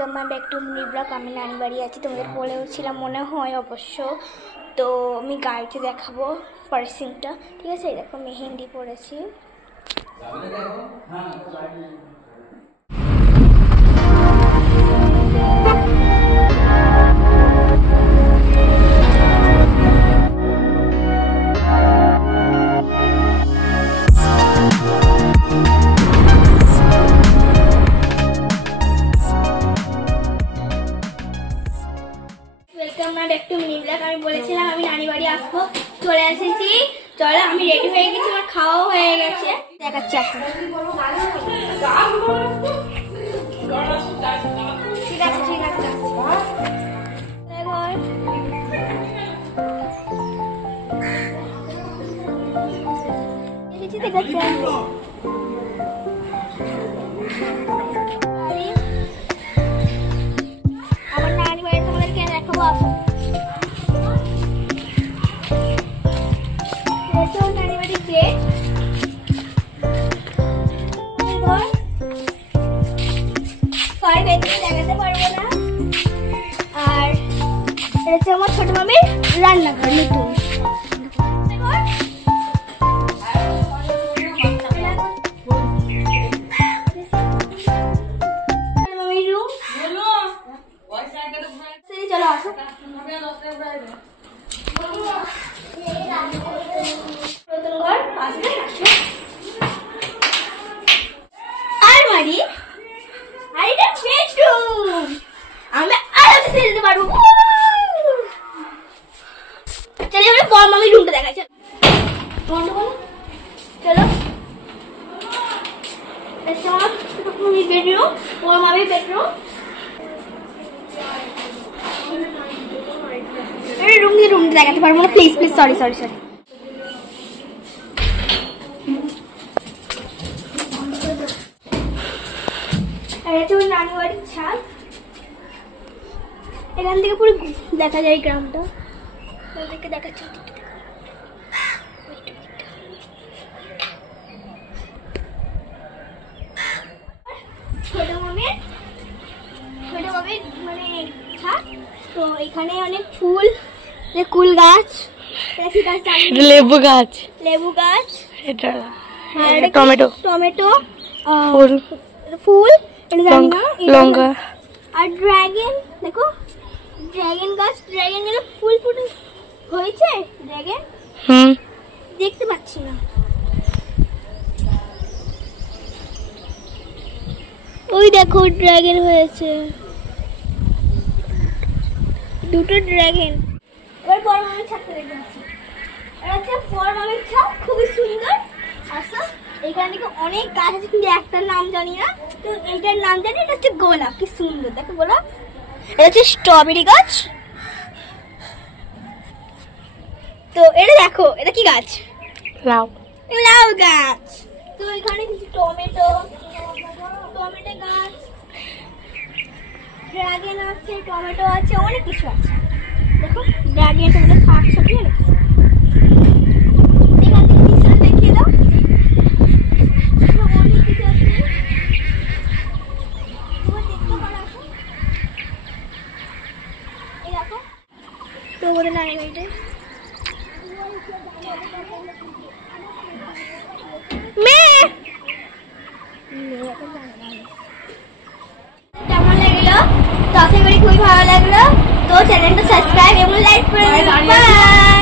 Welcome back to mini blog. আমি নানি বাড়ি আছি, তোমাদের বলেওছিলাম মনে হয় অবশ্য। তো আমি গাড়িতে দেখাবো পরের সিনটা, ঠিক আছে? দেখো মেহেন্দি পরেছি। একটু মিনি ব্লগ। আমি বলেছিলাম আমি নানি বাড়ি আসবো, চলে এসেছি। চলো, আমি রেডি হয়ে গেছি, আমার খাওয়াও হয়ে গেছে, দেখাচ্ছি এখন। ঠিক আছে ঠিক আছে, আমার নানি বাড়ি তোমাদেরকে দেখাবো। আসো, নানি বাড়ি গেট, দেখাতে পারবো না। আর এটা হচ্ছে আমার ছোট মামির রান্নাঘর, নতুন। মামির রুম, চলো আসো। নতুন ঘর, আসবে আসো। আলমারি, আর এটা বেডরুম। আমি আরামে খেলতে পারবো। চলো আমরা বড় মামির রুমটা দেখাচ্ছি। চলো, মামির বেডরুম, বড় মামির বেডরুম। রুমটা দেখাতে পারবো না, please please, sorry sorry sorry. নানি বাড়ির ছাদ, এখান থেকে পুরো দেখা যায় গ্রামটা। ওদেরকে দেখাচ্ছি, ছোট মামির মানে ছাদ। তো এখানে অনেক ফুল, কুল গাছ, লেবু গাছ, এটা টমেটো ফুল, লঙ্কা, আর ড্রাগন। দেখো ড্রাগন গাছ, ড্রাগনের ফুল ফুটে হয়েছে। ড্রাগন দেখতে পাচ্ছি না, ওই দেখো ড্রাগন হয়েছে, দুটো ড্রাগন। এবার বড় মামির ছাদটা দেখে আসি। এটা হচ্ছে বড় মামির ছাদ, খুবই সুন্দর। আচ্ছা, এখানে থেকে অনেক গাছ আছে, কিন্তু একটার নাম জানি না। তো এইটার নাম জানি, এটা হচ্ছে গোলাপ। কি সুন্দর দেখো গোলাপ। এটা হচ্ছে স্ট্রবেরি গাছ। তো এটা দেখো, এটা কি গাছ? লাউ গাছ। তো এখানে কিছু টমেটো গাছ, ড্রাগন আছে, টমেটো আছে, অনেক কিছু আছে। দেখো ড্রাগন, টমেটো, শাক সবজি আছে। এখান থেকে নিচে দেখিয়ে দাও, অনেক কিছু আছে। তোমার দেখতে পারো, এই দেখো। তো ওদের নানি বাড়িতে কেমন লাগলো? তো আশা করি খুবই ভালো লাগলো। তো চ্যানেলটা সাবস্ক্রাইব এবং লাইক করে দিন। বাই।